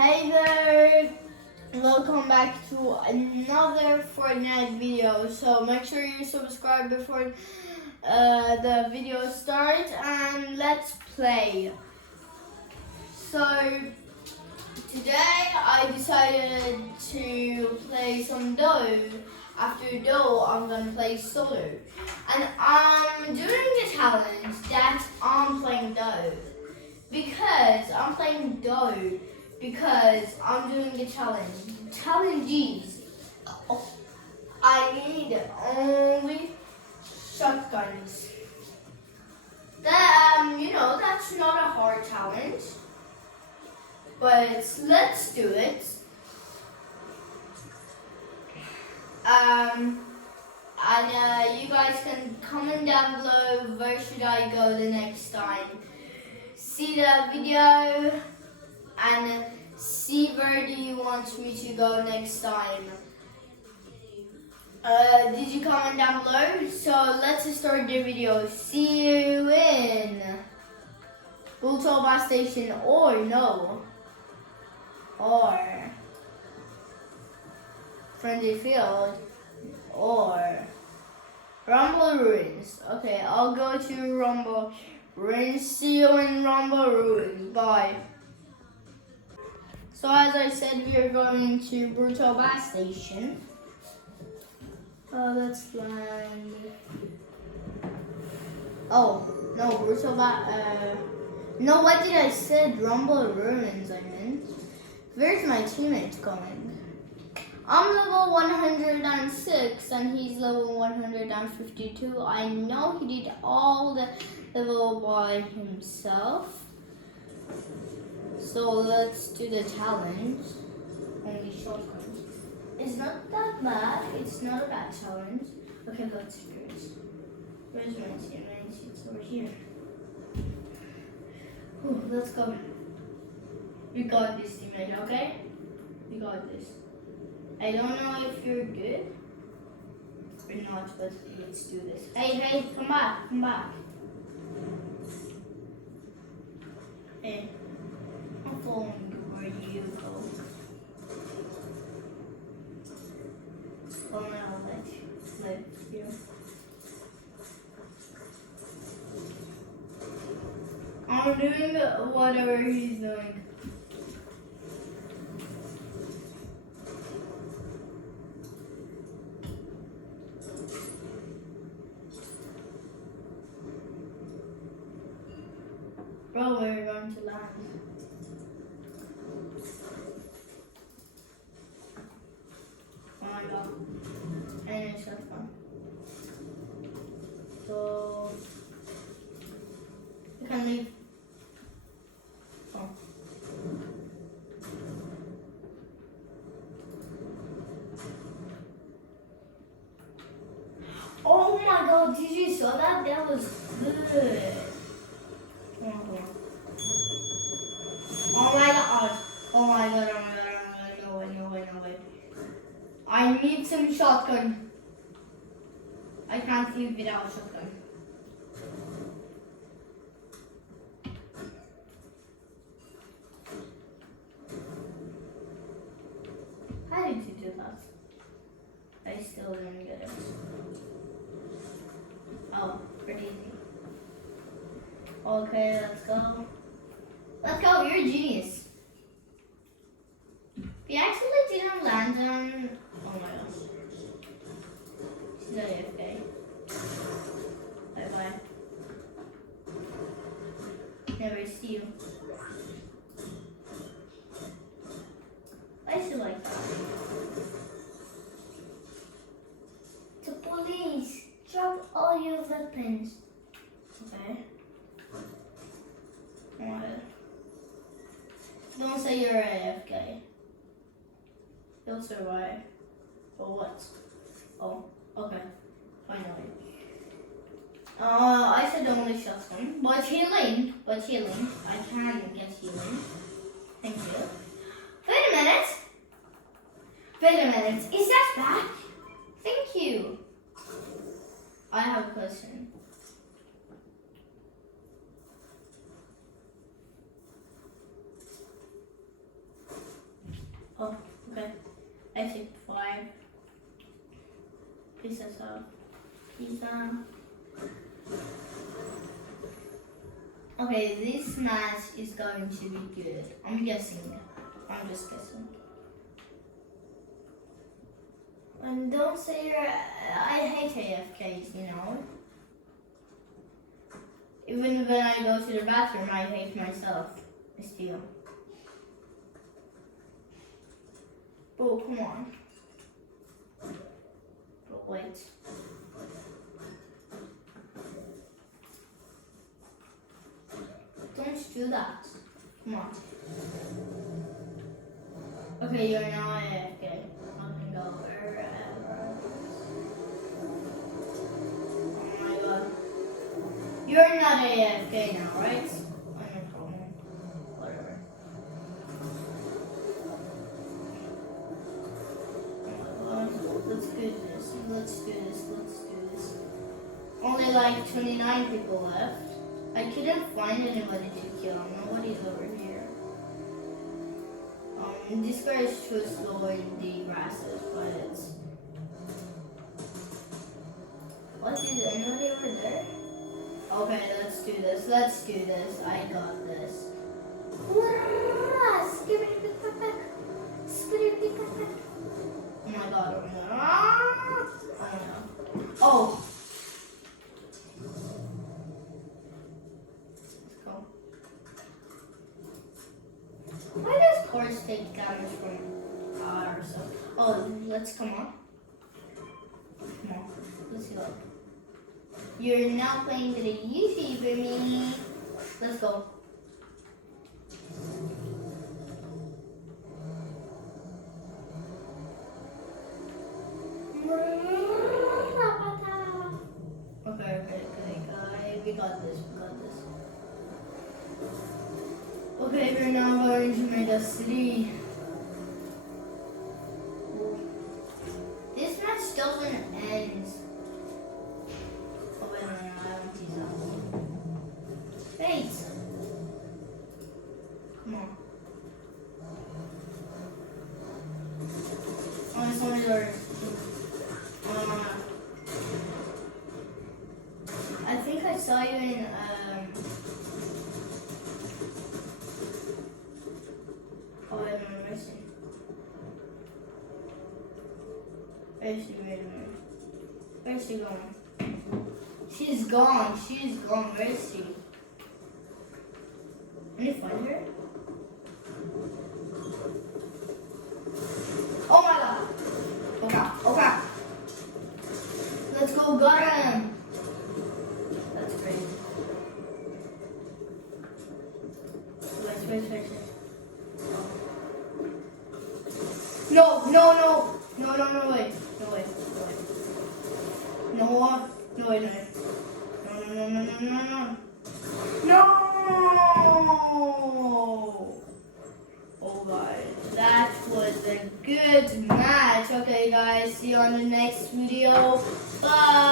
Hey there! Welcome back to another Fortnite video. So make sure you subscribe before the video starts and let's play. So today I decided to play some Doe. After Doe I'm gonna play solo. And I'm doing a challenge that I'm playing Doe. Because I'm playing Doe. Because I'm doing a challenge. Challenges. I need only shotguns. That's not a hard challenge. But let's do it. You guys can comment down below where should I go the next time. See the video and see where do you want me to go next time. Did you comment down below? So let's start the video. See you in Bulto Bus Station or Friendly Field or Rumble Ruins. Okay, I'll go to Rumble Ruins. See you in Rumble Ruins. Bye. So as I said, we are going to Bruto Bus Station. Let's land. Oh no, Bruto Bus. No, what did I say? Rumble Ruins. I meant. Where's my teammate going? I'm level 106 and he's level 152. I know he did all the level by himself. So let's do the challenge. Only shotguns. It's not that bad. It's not a bad challenge. Okay, let's do it. Where's my teammate? It's over here. Ooh, let's go. We got this, teammate, okay? We got this. I don't know if you're good or not, but let's do this. Hey, come back, come back. Hey, I'm following where you go. Oh no, let's you. I'm doing whatever he's doing. Bro, we're going to land. Oh my god. And it's so fun. So you can leave. Oh. Oh my god, did you saw that? That was good. Oh my god. Oh my god. No way. I need some shotgun. I can't live without shotgun. How did you do that? I still don't get it. Oh, pretty easy. Okay, let's go. Let's go, you're a genius. We actually didn't land on... Oh my gosh. She's AFK. Bye-bye. Never see you. I should like that. The police! Drop all your weapons. Okay. Don't say you're AFK. He'll survive. For what? Oh, okay. Finally. I said only shotgun. But healing. I can get healing. Thank you. Wait a minute. Is that back? Thank you. I have a question. Oh, okay. I picked 5 pieces of pizza. Okay, this match is going to be good. I'm guessing. I'm just guessing. And don't say you're. I hate AFKs, you know. Even when I go to the bathroom, I hate myself. Still. Oh, come on. But wait. Don't do that. Come on. Okay, you're now AFK. I can go wherever. Oh my god. You're not AFK now, right? I'm at home. Whatever. Let's do this. Let's do this. Let's do this. Only like 29 people left. I couldn't find anybody to kill. Nobody's over here. This guy is too slow in the grasses, but it's. What is anybody over there? Okay, let's do this. Let's do this. I got this. Oh my god, oh my god. Oh! Let's go. Why does cars take damage from cars? Oh, let's come on. Come on, let's go. You're now playing with a YouTuber, me. Let's go. Okay, we got this, Okay, we're now going to make a city. This match doesn't end. Oh wait, no, I haven't teased that. Wait! Come on. Oh, it's only yours. I think I saw you in oh wait a minute, where's she? Where's she? Wait a minute. Where's she going? She's gone. She's gone. Where is she? Can you find her? Oh my god! Oh crap! Oh crap! Let's go, got him! That's crazy. Wait. No, wait. No, wait. No! Oh guys, that was a good match. Okay guys, see you on the next video. Bye!